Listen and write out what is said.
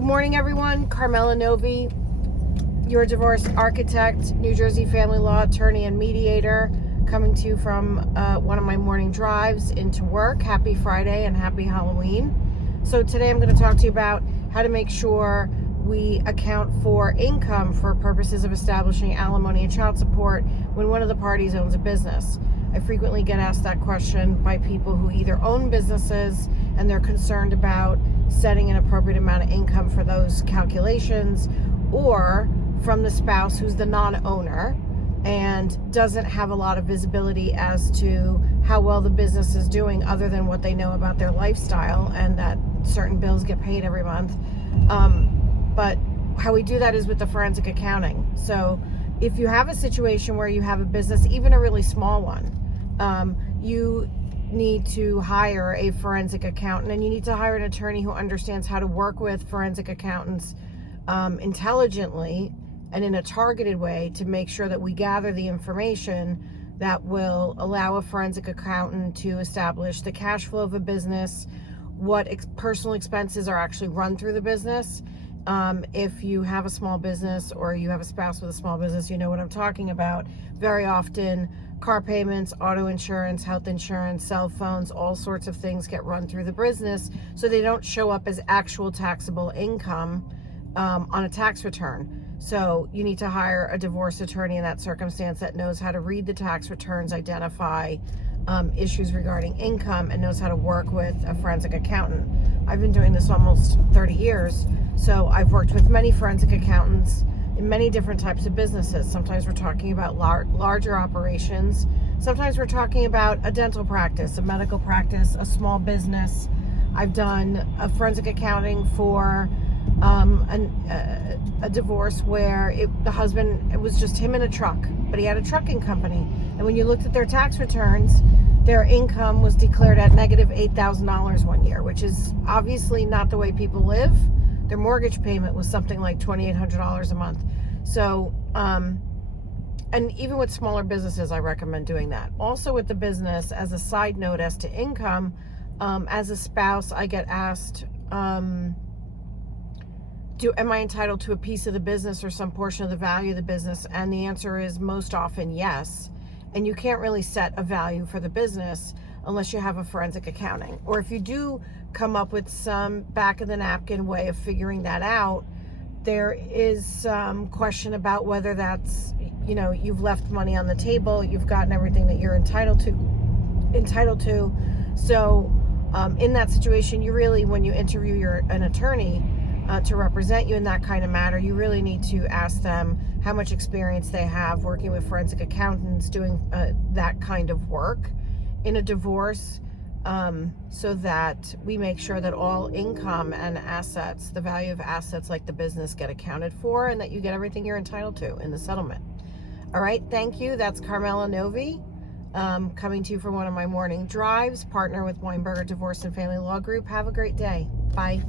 Good morning, everyone. Carmela Novi, your divorce architect, New Jersey family law attorney and mediator, coming to you from one of my morning drives into work. Happy Friday and happy Halloween. So today I'm going to talk to you about how to make sure we account for income for purposes of establishing alimony and child support when one of the parties owns a business. I frequently get asked that question by people who either own businesses and they're concerned about setting an appropriate amount of income for those calculations, or from the spouse who's the non-owner and doesn't have a lot of visibility as to how well the business is doing other than what they know about their lifestyle and that certain bills get paid every month. But how we do that is with the forensic accounting. So if you have a situation where you have a business, even a really small one, you need to hire a forensic accountant, and you need to hire an attorney who understands how to work with forensic accountants intelligently and in a targeted way to make sure that we gather the information that will allow a forensic accountant to establish the cash flow of a business, what personal expenses are actually run through the business. If you have a small business or you have a spouse with a small business, you know what I'm talking about. Very often, car payments, auto insurance, health insurance, cell phones, all sorts of things get run through the business, so they don't show up as actual taxable income on a tax return. So you need to hire a divorce attorney in that circumstance that knows how to read the tax returns, identify issues regarding income, and knows how to work with a forensic accountant. I've been doing this almost 30 years, so I've worked with many forensic accountants in many different types of businesses. Sometimes we're talking about larger operations. Sometimes we're talking about a dental practice, a medical practice, a small business. I've done a forensic accounting for a divorce where the husband, it was just him in a truck, but he had a trucking company. And when you looked at their tax returns, their income was declared at negative $8,000 one year, which is obviously not the way people live. Their mortgage payment was something like $2,800 a month. So, and even with smaller businesses, I recommend doing that. Also with the business, as a side note as to income, as a spouse, I get asked, am I entitled to a piece of the business or some portion of the value of the business? And the answer is most often yes. And you can't really set a value for the business unless you have a forensic accounting. Or if you do come up with some back of the napkin way of figuring that out, there is some question about whether that's, you've left money on the table, you've gotten everything that you're entitled to. So in that situation, you really, when you interview an attorney to represent you in that kind of matter, you really need to ask them how much experience they have working with forensic accountants doing that kind of work in a divorce, so that we make sure that all income and assets, the value of assets like the business, get accounted for, and that you get everything you're entitled to in the settlement. All right, thank you. That's Carmela Novi, coming to you from one of my morning drives, partner with Weinberger Divorce and Family Law Group. Have a great day. Bye.